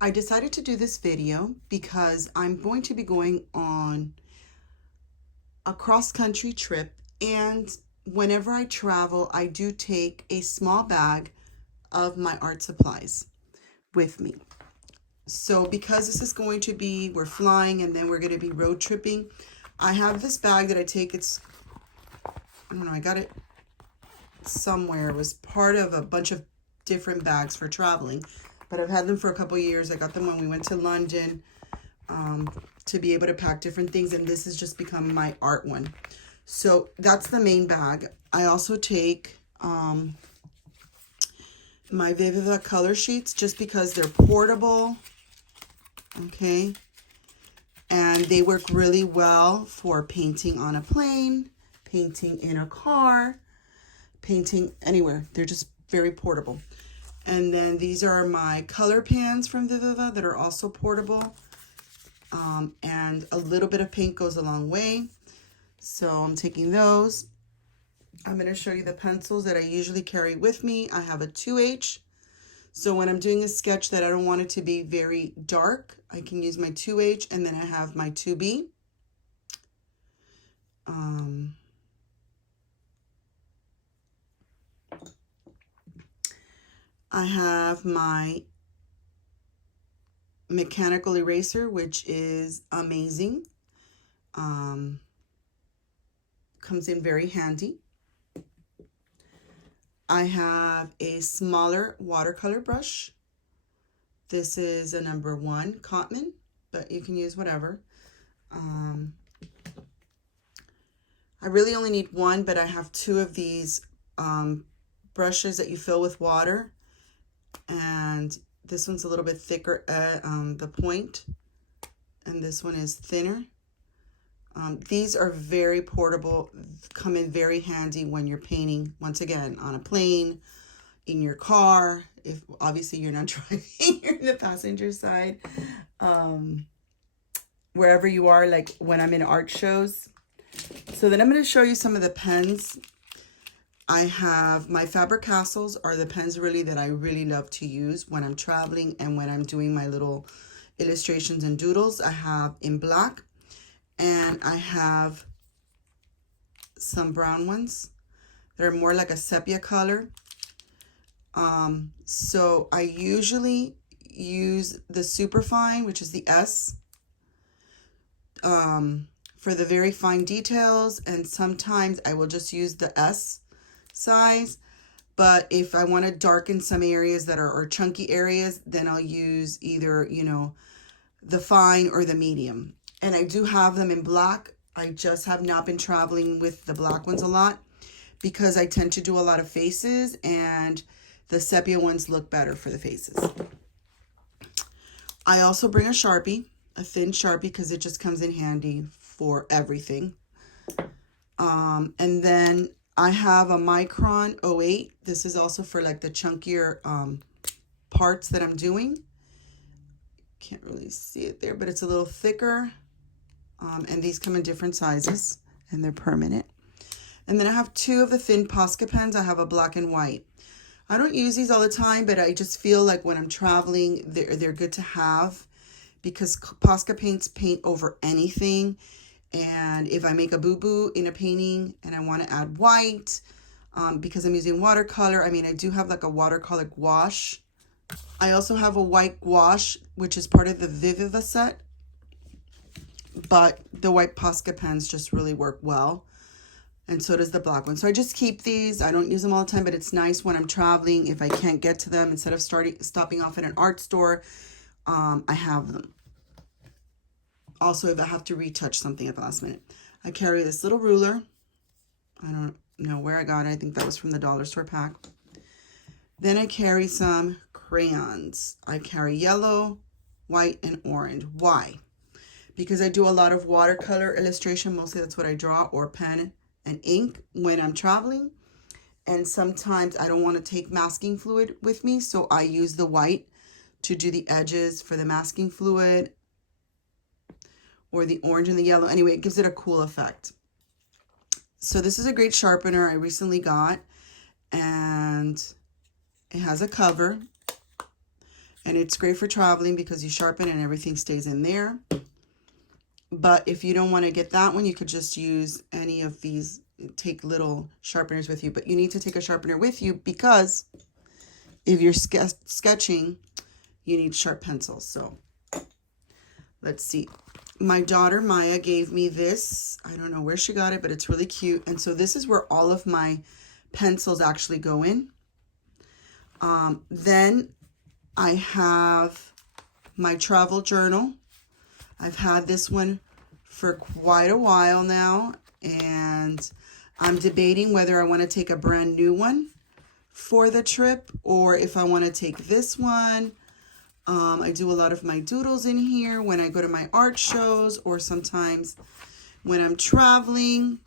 I decided to do this video because I'm going to be going on a cross-country trip, and whenever I travel, I do take a small bag of my art supplies with me. So because this is going to be, we're flying and then we're going to be road tripping, I have this bag that I take. I don't know, I got it somewhere. It was part of a bunch of different bags for traveling, but I've had them for a couple years. I got them when we went to London to be able to pack different things, and this has just become my art one. So that's the main bag. I also take my Viviva color sheets just because they're portable, okay? And they work really well for painting on a plane, painting in a car, painting anywhere. They're just very portable. And then these are my color pans from Viviva that are also portable. And a little bit of paint goes a long way. So I'm taking those. I'm going to show you the pencils that I usually carry with me. I have a 2H. So when I'm doing a sketch that I don't want it to be very dark, I can use my 2H, and then I have my 2B. I have my mechanical eraser, which is amazing. Comes in very handy. I have a smaller watercolor brush. This is a number 1 Cotman, but you can use whatever. I really only need one, but I have 2 of these brushes that you fill with water, and this one's a little bit thicker at the point, and this one is thinner. These are very portable, come in very handy when you're painting, once again, on a plane, in your car. If obviously you're not driving, you're in the passenger side, wherever you are, like when I'm in art shows. So then I'm going to show you some of the pens. I have my Faber-Castells are the pens really that I really love to use when I'm traveling and when I'm doing my little illustrations and doodles. I have in black, and I have some brown ones. They're more like a sepia color. So I usually use the Superfine, which is the S, for the very fine details, and sometimes I will just use the S size. But if I want to darken some areas that are or chunky areas, then I'll use either, the fine or the medium. And I do have them in black. I just have not been traveling with the black ones a lot because I tend to do a lot of faces, and the sepia ones look better for the faces. I also bring a Sharpie, a thin Sharpie, because it just comes in handy for everything. And then I have a Micron 08. This is also for like the chunkier parts that I'm doing. Can't really see it there, but it's a little thicker. And these come in different sizes, and they're permanent. And then I have 2 of the thin Posca pens. I have a black and white. I don't use these all the time, but I just feel like when I'm traveling, they're good to have, because Posca paints paint over anything. And if I make a boo-boo in a painting and I want to add white, because I'm using watercolor, I mean, I do have like a watercolor gouache. I also have a white gouache, which is part of the Viviva set. But the white Posca pens just really work well. And so does the black one. So I just keep these. I don't use them all the time, but it's nice when I'm traveling. If I can't get to them, instead of stopping off at an art store, I have them. Also, if I have to retouch something at the last minute. I carry this little ruler. I don't know where I got it. I think that was from the dollar store pack. Then I carry some crayons. I carry yellow, white, and orange. Why? Because I do a lot of watercolor illustration. Mostly that's what I draw, or pen and ink when I'm traveling. And sometimes I don't want to take masking fluid with me, so I use the white to do the edges for the masking fluid, or the orange and the yellow. Anyway, it gives it a cool effect. So this is a great sharpener I recently got, and it has a cover. And it's great for traveling because you sharpen and everything stays in there. But if you don't want to get that one, you could just use any of these. Take little sharpeners with you. But you need to take a sharpener with you because if you're sketching, you need sharp pencils. So let's see. My daughter Maya gave me this. I don't know where she got it, but it's really cute. And so this is where all of my pencils actually go in. Then I have my travel journal. I've had this one for quite a while now, and I'm debating whether I want to take a brand new one for the trip or if I want to take this one. I do a lot of my doodles in here when I go to my art shows or sometimes when I'm traveling.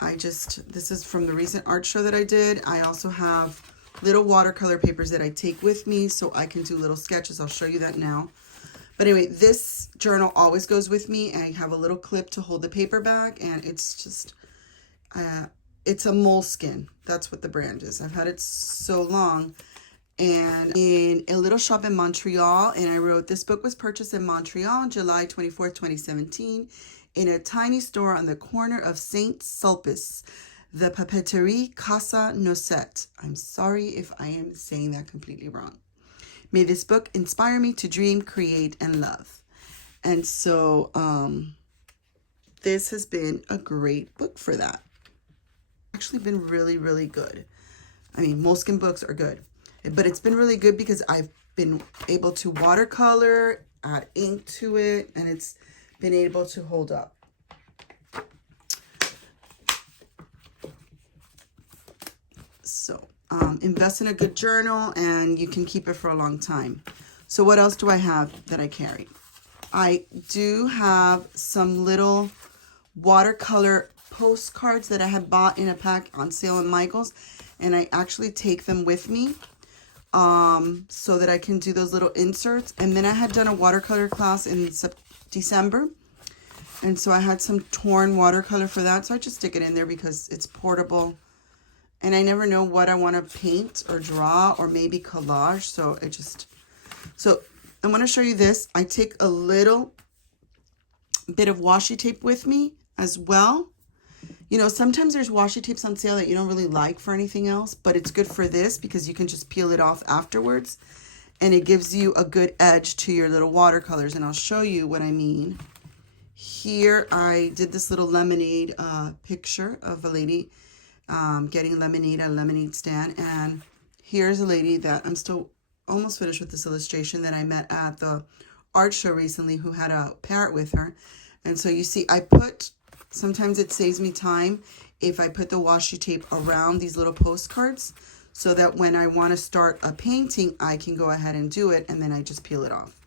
This is from the recent art show that I did. I also have little watercolor papers that I take with me so I can do little sketches. I'll show you that now. But anyway, this journal always goes with me. I have a little clip to hold the paper back, and it's just, it's a Moleskine. That's what the brand is. I've had it so long. And in a little shop in Montreal, and I wrote, this book was purchased in Montreal on July 24th, 2017, in a tiny store on the corner of Saint Sulpice, the Papeterie Casa Nocette. I'm sorry if I am saying that completely wrong. May this book inspire me to dream, create, and love. And so this has been a great book for that. Actually been really, really good. I mean, Moleskine books are good, but it's been really good because I've been able to watercolor, add ink to it, and it's been able to hold up. So invest in a good journal and you can keep it for a long time. So what else do I have that I carry? I do have some little watercolor postcards that I had bought in a pack on sale at Michael's, and I actually take them with me so that I can do those little inserts. And then I had done a watercolor class in December, and so I had some torn watercolor for that, so I just stick it in there because it's portable. And I never know what I want to paint or draw or maybe collage. So I want to show you this. I take a little bit of washi tape with me as well. You know, sometimes there's washi tapes on sale that you don't really like for anything else, but it's good for this because you can just peel it off afterwards. And it gives you a good edge to your little watercolors. And I'll show you what I mean. Here I did this little lemonade picture of a lady getting lemonade at a lemonade stand, and here's a lady that I'm still almost finished with this illustration that I met at the art show recently who had a parrot with her. And so you see, sometimes it saves me time if I put the washi tape around these little postcards so that when I want to start a painting, I can go ahead and do it, and then I just peel it off.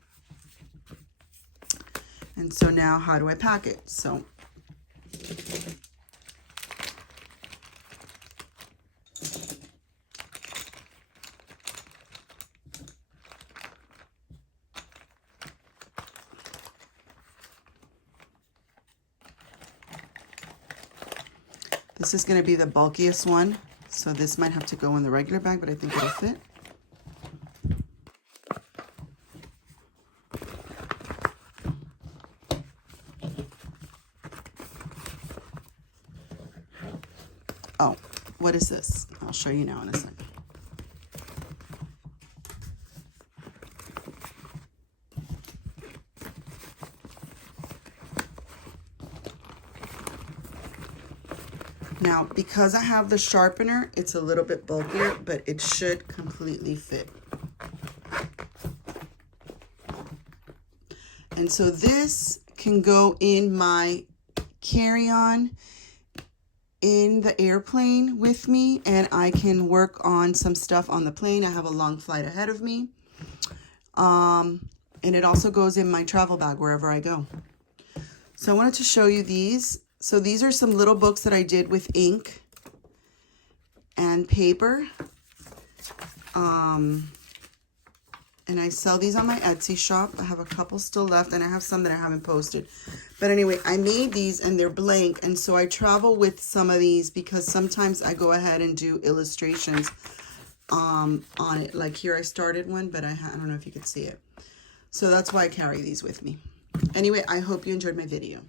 And so now how do I pack it? So this is going to be the bulkiest one, so this might have to go in the regular bag, but I think it'll fit. Oh, what is this? I'll show you now in a second. Now, because I have the sharpener, it's a little bit bulkier, but it should completely fit. And so this can go in my carry-on in the airplane with me, and I can work on some stuff on the plane. I have a long flight ahead of me. And it also goes in my travel bag wherever I go. So I wanted to show you these. So these are some little books that I did with ink and paper. And I sell these on my Etsy shop. I have a couple still left, and I have some that I haven't posted. But anyway, I made these, and they're blank, and so I travel with some of these because sometimes I go ahead and do illustrations on it. Like here I started one, but I don't know if you could see it. So that's why I carry these with me. Anyway, I hope you enjoyed my video.